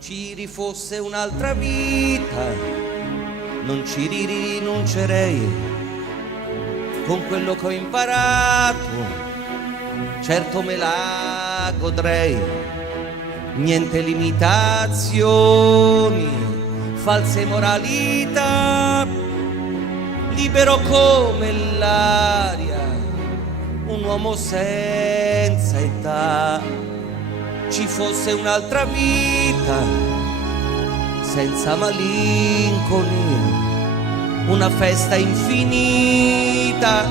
ci rifosse un'altra vita, non ci rinuncerei. Con quello che ho imparato, certo me la godrei. Niente limitazioni, false moralità, libero come l'aria, un uomo senza età. Ci fosse un'altra vita, senza malinconia, una festa infinita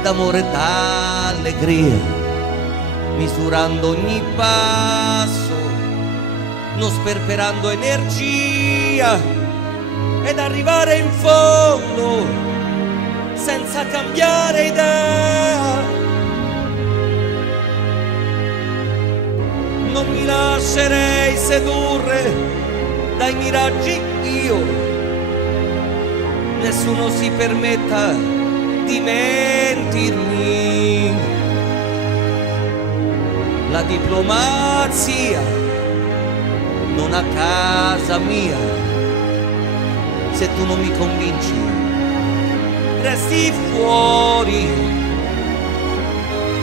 d'amore e d'allegria, misurando ogni passo, non sperperando energia, ed arrivare in fondo senza cambiare idea. Non mi lascerei sedurre dai miraggi io, nessuno si permetta di mentirmi. La diplomazia non a casa mia, se tu non mi convinci resti fuori.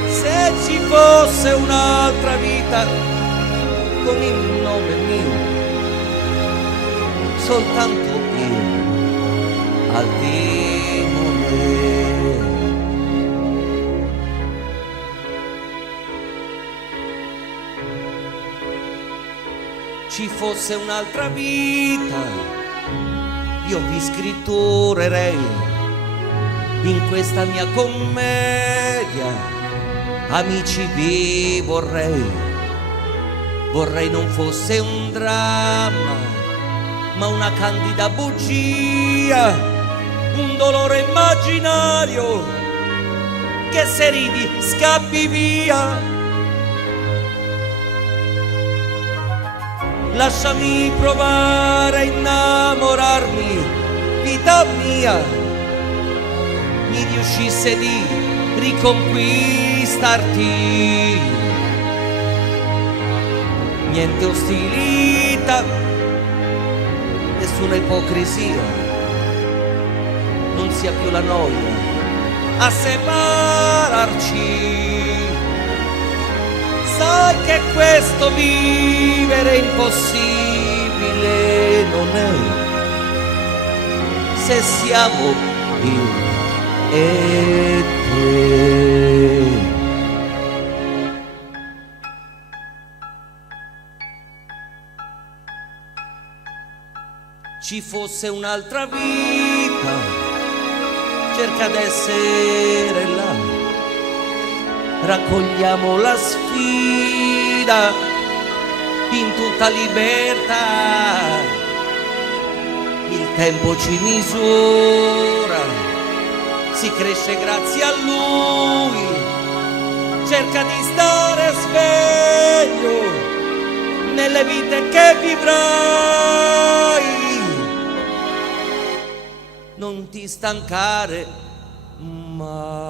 Se ci fosse un'altra vita con il nome mio, soltanto io al timone. Ci fosse un'altra vita, io vi scritturerei in questa mia commedia. Amici vi vorrei non fosse un dramma, ma una candida bugia, un dolore immaginario che se ridi scappi via. Lasciami provare a innamorarmi, vita mia, mi riuscisse di riconquistarti. Niente ostilità, nessuna ipocrisia, non sia più la noia a separarci. Sai che questo vivere impossibile non è, se siamo io e te. Ci fosse un'altra vita, cerca d'essere là, raccogliamo la sfida in tutta libertà. Il tempo ci misura, si cresce grazie a lui, cerca di stare sveglio nelle vite che vivrai. Non ti stancare mai.